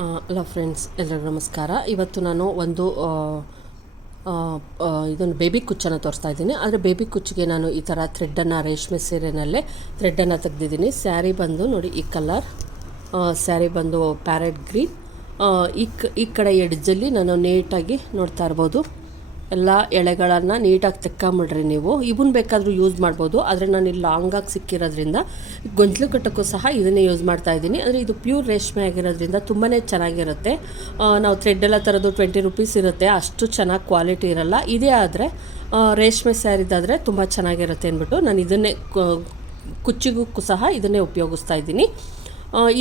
Hello friends, ಎಲ್ಲರಿಗೂ ನಮಸ್ಕಾರ. ಇವತ್ತು ನಾನು ಒಂದು ಇದೊಂದು ಬೇಬಿ ಕುಚ್ಚನ್ನು ತೋರಿಸ್ತಾ ಇದ್ದೀನಿ. ಆದರೆ ಬೇಬಿ ಕುಚ್ಚಿಗೆ ನಾನು ಈ ಥರ ಥ್ರೆಡ್ಡನ್ನು ರೇಷ್ಮೆ ಸೀರೆನಲ್ಲೇ ಥ್ರೆಡ್ಡನ್ನು ತೆಗೆದಿದ್ದೀನಿ. ಸ್ಯಾರಿ ಬಂದು ನೋಡಿ ಈ ಕಲರ್, ಸ್ಯಾರಿ ಬಂದು ಪ್ಯಾರೆಟ್ ಗ್ರೀನ್. ಈ ಕಡೆ ಎಡ್ಜಲ್ಲಿ ನಾನು ನೀಟಾಗಿ ನೋಡ್ತಾ ಇರ್ಬೋದು, ಎಲ್ಲ ಎಳೆಗಳನ್ನು ನೀಟಾಗಿ ತೆಕ್ಕೊಂಬಿಡ್ರಿ. ನೀವು ಇವನ್ನ ಬೇಕಾದರೂ ಯೂಸ್ ಮಾಡ್ಬೋದು, ಆದರೆ ನಾನು ಇಲ್ಲಿ ಲಾಂಗಾಗಿ ಸಿಕ್ಕಿರೋದ್ರಿಂದ ಗೊಂಚಲು ಕಟ್ಟೋಕ್ಕೂ ಸಹ ಇದನ್ನೇ ಯೂಸ್ ಮಾಡ್ತಾ ಇದ್ದೀನಿ. ಅಂದರೆ ಇದು ಪ್ಯೂರ್ ರೇಷ್ಮೆ ಆಗಿರೋದ್ರಿಂದ ತುಂಬಾ ಚೆನ್ನಾಗಿರುತ್ತೆ. ನಾವು ಥ್ರೆಡ್ಡೆಲ್ಲ ತರೋದು 20 ರೂಪೀಸ್ ಇರುತ್ತೆ, ಅಷ್ಟು ಚೆನ್ನಾಗಿ ಕ್ವಾಲಿಟಿ ಇರೋಲ್ಲ. ಇದೇ ಆದರೆ ರೇಷ್ಮೆ ಸ್ಯಾರಿದಾದರೆ ತುಂಬ ಚೆನ್ನಾಗಿರುತ್ತೆ ಅಂದ್ಬಿಟ್ಟು ನಾನು ಇದನ್ನೇ ಕುಚ್ಚಿಗೂ ಸಹ ಇದನ್ನೇ ಉಪಯೋಗಿಸ್ತಾ ಇದ್ದೀನಿ.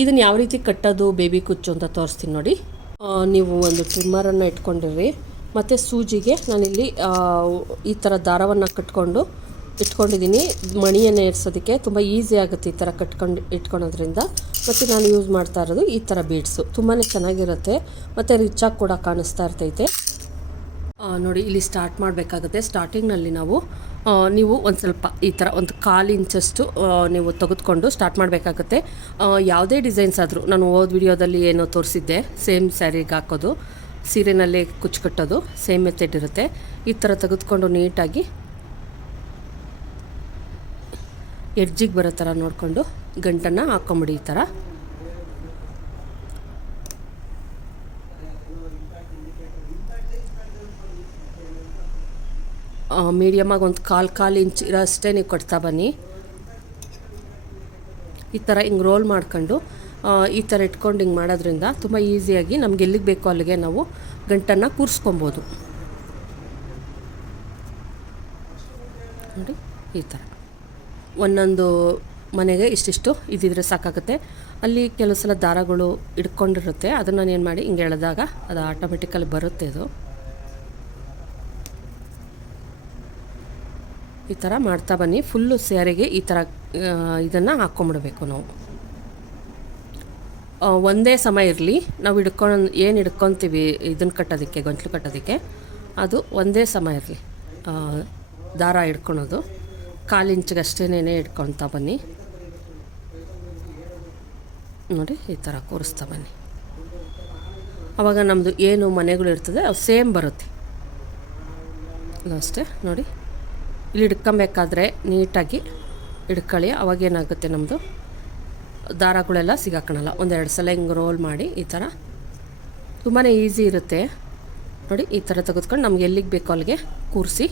ಇದನ್ನು ಯಾವ ರೀತಿ ಕಟ್ಟೋದು ಬೇಬಿ ಕುಚ್ಚು ಅಂತ ತೋರಿಸ್ತೀನಿ ನೋಡಿ. ನೀವು ಒಂದು ಟ್ರಿಮ್ಮರನ್ನು ಇಟ್ಕೊಂಡಿರಿ, ಮತ್ತು ಸೂಜಿಗೆ ನಾನಿಲ್ಲಿ ಈ ಥರ ದಾರವನ್ನು ಇಟ್ಕೊಂಡಿದ್ದೀನಿ. ಮಣಿಯನ್ನು ಏರ್ಸೋದಕ್ಕೆ ತುಂಬ ಈಸಿ ಆಗುತ್ತೆ ಈ ಥರ ಇಟ್ಕೊಳೋದ್ರಿಂದ. ಮತ್ತು ನಾನು ಯೂಸ್ ಮಾಡ್ತಾ ಇರೋದು ಈ ಥರ ಬೀಡ್ಸು, ತುಂಬಾ ಚೆನ್ನಾಗಿರುತ್ತೆ ಮತ್ತು ರಿಚಾಗಿ ಕೂಡ ಕಾಣಿಸ್ತಾ ಇರ್ತೈತೆ. ನೋಡಿ, ಇಲ್ಲಿ ಸ್ಟಾರ್ಟ್ ಮಾಡಬೇಕಾಗುತ್ತೆ. ಸ್ಟಾರ್ಟಿಂಗ್ನಲ್ಲಿ ನೀವು ಒಂದು ಸ್ವಲ್ಪ ಈ ಥರ ಒಂದು 1/4 ಇಂಚಷ್ಟು ನೀವು ತೆಗೆದುಕೊಂಡು ಸ್ಟಾರ್ಟ್ ಮಾಡಬೇಕಾಗುತ್ತೆ. ಯಾವುದೇ ಡಿಸೈನ್ಸ್ ಆದರೂ ನಾನು ವಿಡಿಯೋದಲ್ಲಿ ಏನೋ ತೋರಿಸಿದ್ದೆ, ಸೇಮ್ ಸ್ಯಾರಿಗೆ ಹಾಕೋದು, ಸೀರೆನಲ್ಲೇ ಕುಚ್ಚು ಕಟ್ಟೋದು, ಸೇಮ್ ಮೆಥಡ್ ಇರುತ್ತೆ. ಈ ಥರ ತೆಗೆದುಕೊಂಡು ನೀಟಾಗಿ ಎಡ್ಜಿಗೆ ಬರೋ ಥರ ನೋಡಿಕೊಂಡು ಗಂಟನ್ನು ಹಾಕ್ಕೊಂಬಿಡಿ. ಈ ಥರ ಮೀಡಿಯಮಾಗಿ ಒಂದು 1/4 ಇಂಚ್ ಇರೋಷ್ಟೇ ನೀವು ಕಟ್ತಾ ಬನ್ನಿ. ಈ ಥರ ಹಿಂಗೆ ರೋಲ್ ಮಾಡ್ಕೊಂಡು ಈ ಥರ ಇಟ್ಕೊಂಡು ಹಿಂಗೆ ಮಾಡೋದ್ರಿಂದ ತುಂಬ ಈಸಿಯಾಗಿ ನಮ್ಗೆ ಎಲ್ಲಿಗೆ ಬೇಕೋ ಅಲ್ಲಿಗೆ ನಾವು ಗಂಟನ್ನು ಕೂರಿಸ್ಕೊಬೋದು. ನೋಡಿ, ಈ ಥರ ಒಂದೊಂದು ಮನೆಗೆ ಇಷ್ಟಿಷ್ಟು ಇದ್ದಿದ್ರೆ ಸಾಕಾಗುತ್ತೆ. ಅಲ್ಲಿ ಕೆಲವು ಸಲ ದಾರಗಳು ಇಟ್ಕೊಂಡಿರುತ್ತೆ, ಅದನ್ನು ನಾನು ಏನು ಮಾಡಿ ಹಿಂಗೆ ಎಳೆದಾಗ ಅದು ಆಟೋಮೆಟಿಕಲಿ ಬರುತ್ತೆ. ಇದು ಈ ಥರ ಮಾಡ್ತಾ ಬನ್ನಿ. ಫುಲ್ಲು ಸ್ಯಾರಿಗೆ ಈ ಥರ ಇದನ್ನು ಹಾಕ್ಕೊಂಬಿಡ್ಬೇಕು ನಾವು. ಒಂದೇ ಸಮ ಇರಲಿ, ನಾವು ಏನು ಹಿಡ್ಕೊತೀವಿ ಇದನ್ನು ಕಟ್ಟೋದಕ್ಕೆ, ಗೊಂಚಲು ಕಟ್ಟೋದಕ್ಕೆ, ಅದು ಒಂದೇ ಸಮ ಇರಲಿ. ದಾರ ಹಿಡ್ಕೊಳೋದು 1/4 ಇಂಚಿಗಷ್ಟೇನೇ ಹಿಡ್ಕೊಳ್ತಾ ಬನ್ನಿ. ನೋಡಿ, ಈ ಥರ ಕೂರಿಸ್ತಾ ಬನ್ನಿ. ಆವಾಗ ನಮ್ಮದು ಏನು ಮನೆಗಳು ಇರ್ತದೆ ಅವು ಸೇಮ್ ಬರುತ್ತೆ. ಅಷ್ಟೇ ನೋಡಿ, ಇಲ್ಲಿ ಹಿಡ್ಕೊಬೇಕಾದ್ರೆ ನೀಟಾಗಿ ಹಿಡ್ಕೊಳ್ಳಿ. ಅವಾಗೇನಾಗುತ್ತೆ, ನಮ್ಮದು ದಾರಗಳೆಲ್ಲ ಸಿಗಾಕೊಳ್ಳಲ್ಲ. 1-2 ಸಲ ಹಿಂಗೆ ರೋಲ್ ಮಾಡಿ ಈ ಥರ ತುಂಬಾ ಈಸಿ ಇರುತ್ತೆ. ನೋಡಿ, ಈ ಥರ ತೆಗೆದುಕೊಂಡು ನಮ್ಗೆ ಎಲ್ಲಿಗೆ ಬೇಕೋ ಅಲ್ಲಿಗೆ ಕೂರಿಸಿ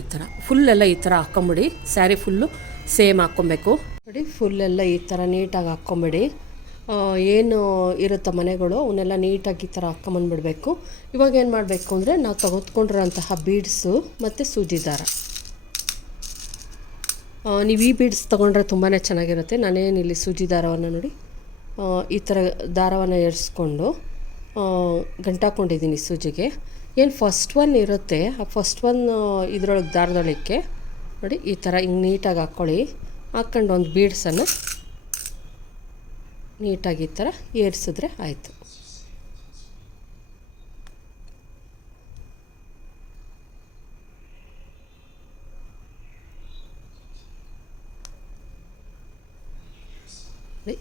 ಈ ಥರ ಫುಲ್ಲೆಲ್ಲ ಈ ಥರ ಹಾಕ್ಕೊಂಬಿಡಿ. ಸ್ಯಾರಿ ಫುಲ್ಲು ಸೇಮ್ ಹಾಕ್ಕೊಬೇಕು. ನೋಡಿ, ಫುಲ್ಲೆಲ್ಲ ಈ ಥರ ನೀಟಾಗಿ ಹಾಕ್ಕೊಂಬಿಡಿ. ಏನು ಇರುತ್ತೋ ಮನೆಗಳು ಅವನ್ನೆಲ್ಲ ನೀಟಾಗಿ ಈ ಥರ ಹಾಕ್ಕೊಂಬಂದ್ಬಿಡಬೇಕು. ಇವಾಗ ಏನು ಮಾಡಬೇಕು ಅಂದರೆ, ನಾವು ತೆಗೆದುಕೊಂಡಿರೋಂತಹ ಬೀಡ್ಸು ಮತ್ತು ಸೂಜಿ ದಾರ, ನೀವು ಈ ಬೀಡ್ಸ್ ತೊಗೊಂಡ್ರೆ ತುಂಬಾ ಚೆನ್ನಾಗಿರುತ್ತೆ. ನಾನೇನಿಲ್ಲಿ ಸೂಜಿ ದಾರವನ್ನು ನೋಡಿ ಈ ಥರ ದಾರವನ್ನು ಏರಿಸ್ಕೊಂಡು ಗಂಟಾಕೊಂಡಿದ್ದೀನಿ ಸೂಜಿಗೆ. ಏನು ಫಸ್ಟ್ ಒನ್ ಇರುತ್ತೆ, ಆ ಫಸ್ಟ್ ಒನ್ ಇದರೊಳಗೆ ದಾರದೊಳಕ್ಕೆ ನೋಡಿ ಈ ಥರ ಹಿಂಗೆ ನೀಟಾಗಿ ಹಾಕ್ಕೊಳ್ಳಿ. ಹಾಕ್ಕೊಂಡು ಒಂದು ಬೀಡ್ಸನ್ನು ನೀಟಾಗಿ ಈ ಥರ ಏರಿಸಿದ್ರೆ ಆಯಿತು.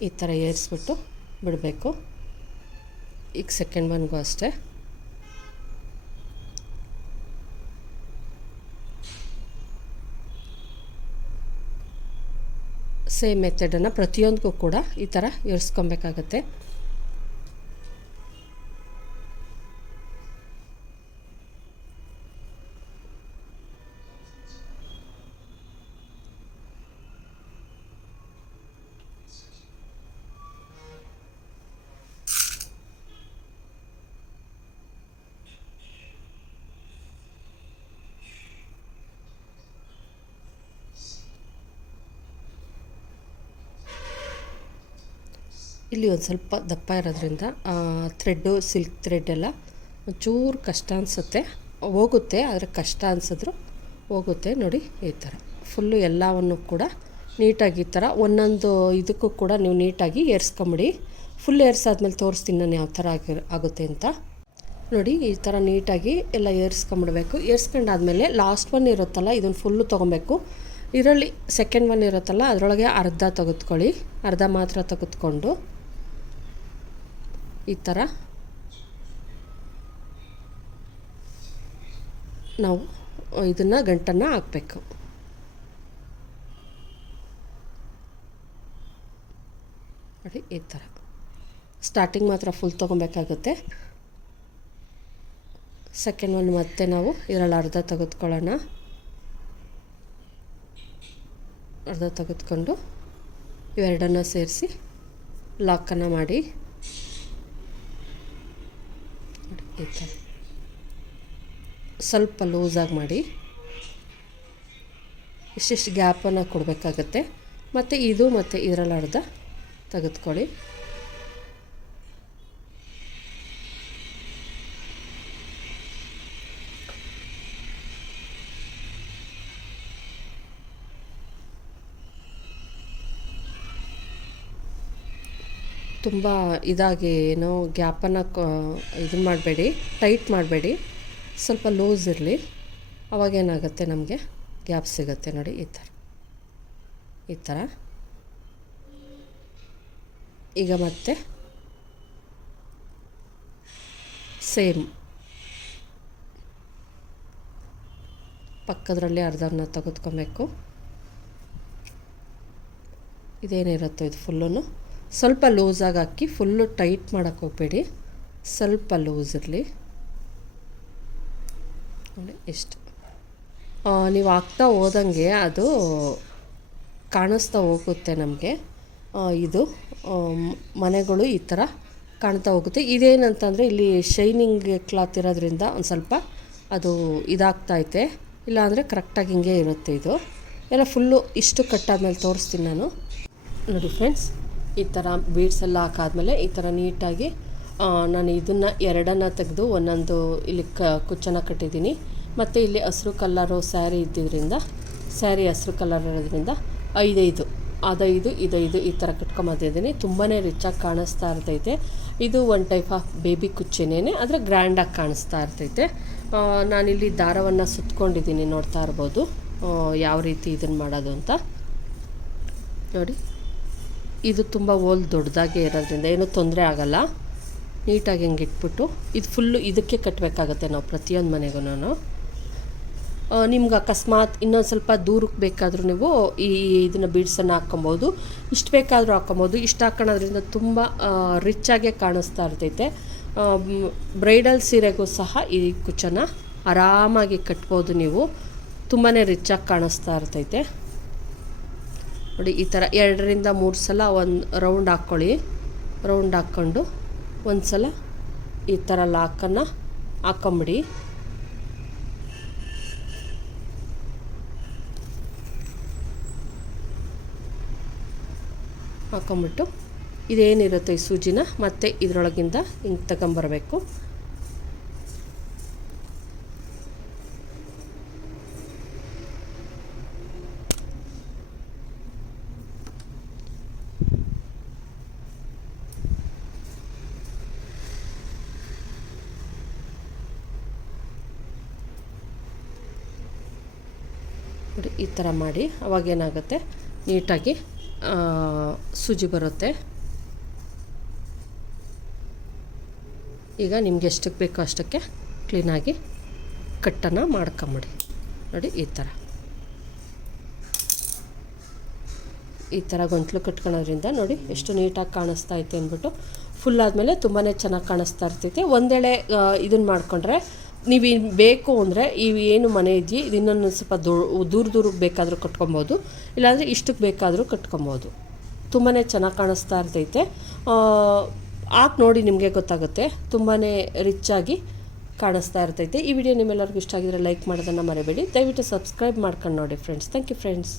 ಈ ಥರ ಏರಿಸ್ಬಿಟ್ಟು ಬಿಡಬೇಕು. ಈಗ ಸೆಕೆಂಡ್ ಒನ್ಗೂ ಅಷ್ಟೇ ಸೇಮ್ ಮೆಥಡನ್ನು ಪ್ರತಿಯೊಂದಕ್ಕೂ ಕೂಡ ಈ ಥರ ಏರಿಸ್ಕೊಬೇಕಾಗತ್ತೆ. ಇಲ್ಲಿ ಒಂದು ಸ್ವಲ್ಪ ದಪ್ಪ ಇರೋದ್ರಿಂದ ಥ್ರೆಡ್ಡು, ಸಿಲ್ಕ್ ಥ್ರೆಡ್ಡೆಲ್ಲ ಒಂಚೂರು ಕಷ್ಟ ಅನಿಸುತ್ತೆ, ಹೋಗುತ್ತೆ. ಆದರೆ ಕಷ್ಟ ಅನಿಸಿದ್ರು ಹೋಗುತ್ತೆ. ನೋಡಿ, ಈ ಥರ ಫುಲ್ಲು ಎಲ್ಲವನ್ನು ಕೂಡ ನೀಟಾಗಿ ಈ ಥರ ಒಂದೊಂದು ಇದಕ್ಕೂ ಕೂಡ ನೀವು ನೀಟಾಗಿ ಏರಿಸ್ಕೊಂಬಿಡಿ. ಫುಲ್ ಏರಿಸಾದ್ಮೇಲೆ ತೋರಿಸ್ತೀನಿ ನಾನು ಯಾವ ಥರ ಆಗುತ್ತೆ ಅಂತ. ನೋಡಿ, ಈ ಥರ ನೀಟಾಗಿ ಎಲ್ಲ ಏರಿಸ್ಕೊಂಬಿಡ್ಬೇಕು. ಏರಿಸ್ಕೊಂಡಾದ್ಮೇಲೆ ಲಾಸ್ಟ್ ಒನ್ ಇರುತ್ತಲ್ಲ, ಇದನ್ನು ಫುಲ್ಲು ತೊಗೊಬೇಕು. ಇದರಲ್ಲಿ ಸೆಕೆಂಡ್ ಒನ್ ಇರುತ್ತಲ್ಲ, ಅದರೊಳಗೆ ಅರ್ಧ ತೆಗೆದುಕೊಳ್ಳಿ. ಅರ್ಧ ಮಾತ್ರ ತೆಗೆದುಕೊಂಡು ಈ ಥರ ನಾವು ಇದನ್ನು ಗಂಟನ್ನು ಹಾಕಬೇಕು. ನೋಡಿ ಈ ಥರ ಸ್ಟಾರ್ಟಿಂಗ್ ಮಾತ್ರ ಫುಲ್ ತೊಗೊಬೇಕಾಗುತ್ತೆ. ಸೆಕೆಂಡ್ ಒನ್ ಮತ್ತೆ ನಾವು ಇದರಲ್ಲಿ ಅರ್ಧ ತೆಗೆದುಕೊಳ್ಳೋಣ. ಅರ್ಧ ತೆಗೆದುಕೊಂಡು ಇವೆರಡನ್ನು ಸೇರಿಸಿ ಲಾಕನ್ನು ಮಾಡಿ ಈ ಥರ ಸ್ವಲ್ಪ ಲೂಸಾಗಿ ಮಾಡಿ ಇಷ್ಟಿಷ್ಟು ಗ್ಯಾಪನ್ನು ಕೊಡಬೇಕಾಗತ್ತೆ. ಮತ್ತು ಇದು ಮತ್ತು ಇದರಲ್ಲಿ ಅರ್ಧ ತೆಗೆದುಕೊಳ್ಳಿ. ತುಂಬ ಇದಾಗಿ ಏನೋ ಗ್ಯಾಪನ್ನು ಇದನ್ನು ಮಾಡಬೇಡಿ, ಟೈಟ್ ಮಾಡಬೇಡಿ, ಸ್ವಲ್ಪ ಲೂಸ್ ಇರಲಿ. ಅವಾಗೇನಾಗುತ್ತೆ ನಮಗೆ ಗ್ಯಾಪ್ ಸಿಗುತ್ತೆ. ನೋಡಿ ಈ ಥರ. ಈಗ ಮತ್ತೆ ಸೇಮ್ ಪಕ್ಕದರಲ್ಲಿ ಅರ್ಧನ ತೆಗೆದುಕೊಬೇಕು. ಇದೇನಿರುತ್ತೋ ಇದು ಫುಲ್ಲೂ ಸ್ವಲ್ಪ ಲೂಸಾಗಿ ಹಾಕಿ, ಫುಲ್ಲು ಟೈಟ್ ಮಾಡೋಕ್ಕೆ ಹೋಗಬೇಡಿ, ಸ್ವಲ್ಪ ಲೂಸ್ ಇರಲಿ. ನೋಡಿ ಎಷ್ಟು ನೀವು ಹಾಕ್ತಾ ಹೋದಂಗೆ ಅದು ಕಾಣಿಸ್ತಾ ಹೋಗುತ್ತೆ ನಮಗೆ. ಇದು ಮನೆಗಳು ಈ ಥರ ಕಾಣ್ತಾ ಹೋಗುತ್ತೆ. ಇದೇನಂತಂದರೆ ಇಲ್ಲಿ ಶೈನಿಂಗ್ ಕ್ಲಾತ್ ಇರೋದ್ರಿಂದ ಒಂದು ಸ್ವಲ್ಪ ಅದು ಇದಾಗ್ತೈತೆ, ಇಲ್ಲಾಂದರೆ ಕರೆಕ್ಟಾಗಿ ಹಿಂಗೆ ಇರುತ್ತೆ. ಇದು ಎಲ್ಲ ಫುಲ್ಲು ಇಷ್ಟು ಕಟ್ಟಾದ್ಮೇಲೆ ತೋರಿಸ್ತೀನಿ ನಾನು. ನೋಡಿ ಫ್ರೆಂಡ್ಸ್, ಈ ಥರ ಬೀಡ್ಸ್ ಎಲ್ಲ ಹಾಕಾದ್ಮೇಲೆ ಈ ಥರ ನೀಟಾಗಿ ನಾನು ಇದನ್ನು ಎರಡನ್ನು ತೆಗೆದು ಒಂದೊಂದು ಇಲ್ಲಿ ಕುಚ್ಚನ್ನು ಕಟ್ಟಿದ್ದೀನಿ. ಮತ್ತು ಇಲ್ಲಿ ಹಸಿರು ಕಲರು ಸ್ಯಾರಿ ಇದ್ದಿದ್ದರಿಂದ, ಸ್ಯಾರಿ ಹಸಿರು ಕಲರ್ ಇರೋದ್ರಿಂದ 5 ಇದು ಈ ಥರ ಕಟ್ಕೊಂಬಂದಿದ್ದೀನಿ. ತುಂಬಾ ರಿಚಾಗಿ ಕಾಣಿಸ್ತಾ ಇರ್ತೈತೆ. ಇದು ಒಂದು ಟೈಪ್ ಆಫ್ ಬೇಬಿ ಕುಚ್ಚೇನೇ, ಆದರೆ ಗ್ರ್ಯಾಂಡಾಗಿ ಕಾಣಿಸ್ತಾ ಇರ್ತೈತೆ. ನಾನಿಲ್ಲಿ ದಾರವನ್ನು ಸುತ್ಕೊಂಡಿದ್ದೀನಿ, ನೋಡ್ತಾ ಇರ್ಬೋದು ಯಾವ ರೀತಿ ಇದನ್ನು ಮಾಡೋದು ಅಂತ. ನೋಡಿ, ಇದು ತುಂಬ ಹೋಲ್ ದೊಡ್ಡದಾಗೆ ಇರೋದ್ರಿಂದ ಏನೂ ತೊಂದರೆ ಆಗೋಲ್ಲ. ನೀಟಾಗಿ ಹಿಂಗೆ ಇಟ್ಬಿಟ್ಟು ಇದು ಫುಲ್ಲು ಇದಕ್ಕೆ ಕಟ್ಟಬೇಕಾಗತ್ತೆ ನಾವು ಪ್ರತಿಯೊಂದು ಮನೆಗೂ. ನಿಮ್ಗೆ ಅಕಸ್ಮಾತ್ ಇನ್ನೊಂದು ಸ್ವಲ್ಪ ದೂರಕ್ಕೆ ಬೇಕಾದರೂ ನೀವು ಇದನ್ನು ಬೀಡ್ಸನ್ನು ಹಾಕ್ಕೊಬೋದು, ಇಷ್ಟು ಬೇಕಾದರೂ ಹಾಕ್ಕೊಬೋದು. ಇಷ್ಟು ಹಾಕೋಣದ್ರಿಂದ ತುಂಬ ರಿಚ್ಚಾಗೆ ಕಾಣಿಸ್ತಾ ಇರ್ತೈತೆ. ಬ್ರೈಡಲ್ ಸೀರೆಗೂ ಸಹ ಈ ಕುಚ್ಚನ್ನು ಆರಾಮಾಗಿ ಕಟ್ಬೋದು ನೀವು, ತುಂಬಾ ರಿಚ್ಚಾಗಿ ಕಾಣಿಸ್ತಾ ಇರ್ತೈತೆ. ನೋಡಿ, ಈ ಥರ 2ರಿಂದ 3 ಸಲ ಒಂದು ರೌಂಡ್ ಹಾಕ್ಕೊಳ್ಳಿ. ರೌಂಡ್ ಹಾಕ್ಕೊಂಡು ಒಂದು ಸಲ ಈ ಥರ ಲಾಕನ್ನು ಹಾಕೊಂಬಿಡಿ. ಹಾಕೊಂಬಿಟ್ಟು ಇದೇನಿರುತ್ತೆ ಈ ಸೂಜಿನ ಮತ್ತೆ ಇದರೊಳಗಿಂದ ಹಿಂಗೆ ತಗೊಂಬರಬೇಕು. ನೋಡಿ, ಈ ಥರ ಮಾಡಿ ಅವಾಗೇನಾಗುತ್ತೆ ನೀಟಾಗಿ ಸೂಜಿ ಬರುತ್ತೆ. ಈಗ ನಿಮ್ಗೆ ಎಷ್ಟಕ್ಕೆ ಬೇಕೋ ಅಷ್ಟಕ್ಕೆ ಕ್ಲೀನಾಗಿ ಕಟ್ಟನ್ನು ಮಾಡ್ಕೊಂಬಿಡಿ. ನೋಡಿ, ಈ ಥರ ಗಂಟ್ಲು ಕಟ್ಕೊಳ್ಳೋದ್ರಿಂದ ನೋಡಿ ಎಷ್ಟು ನೀಟಾಗಿ ಕಾಣಿಸ್ತಾ ಐತೆ ಅಂದ್ಬಿಟ್ಟು. ಫುಲ್ ಆದಮೇಲೆ ತುಂಬಾ ಚೆನ್ನಾಗಿ ಕಾಣಿಸ್ತಾ ಇರ್ತೈತೆ. ಒಂದೇಳೆ ಇದನ್ನು ಮಾಡಿಕೊಂಡ್ರೆ ನೀವು ಬೇಕು ಅಂದರೆ ಏನು ಮನೆ ಇದೆಯೇ ಇದನ್ನೊಂದು ಸ್ವಲ್ಪ ದೂರಕ್ಕೆ ಬೇಕಾದರೂ ಕಟ್ಕೊಬೋದು, ಇಲ್ಲಾಂದರೆ ಇಷ್ಟಕ್ಕೆ ಬೇಕಾದರೂ ಕಟ್ಕೊಬೋದು. ತುಂಬಾ ಚೆನ್ನಾಗಿ ಕಾಣಿಸ್ತಾ ಇರ್ತೈತೆ. ಹಾಕಿ ನೋಡಿ, ನಿಮಗೆ ಗೊತ್ತಾಗುತ್ತೆ, ತುಂಬಾ ರಿಚ್ಚಾಗಿ ಕಾಣಿಸ್ತಾ ಇರ್ತೈತೆ. ಈ ವಿಡಿಯೋ ನಿಮ್ಮೆಲ್ಲರಿಗೂ ಇಷ್ಟ ಆಗಿದ್ರೆ ಲೈಕ್ ಮಾಡೋದನ್ನು ಮರಿಬೇಡಿ. ದಯವಿಟ್ಟು ಸಬ್ಸ್ಕ್ರೈಬ್ ಮಾಡ್ಕೊಂಡು ನೋಡಿ ಫ್ರೆಂಡ್ಸ್. Thank you friends.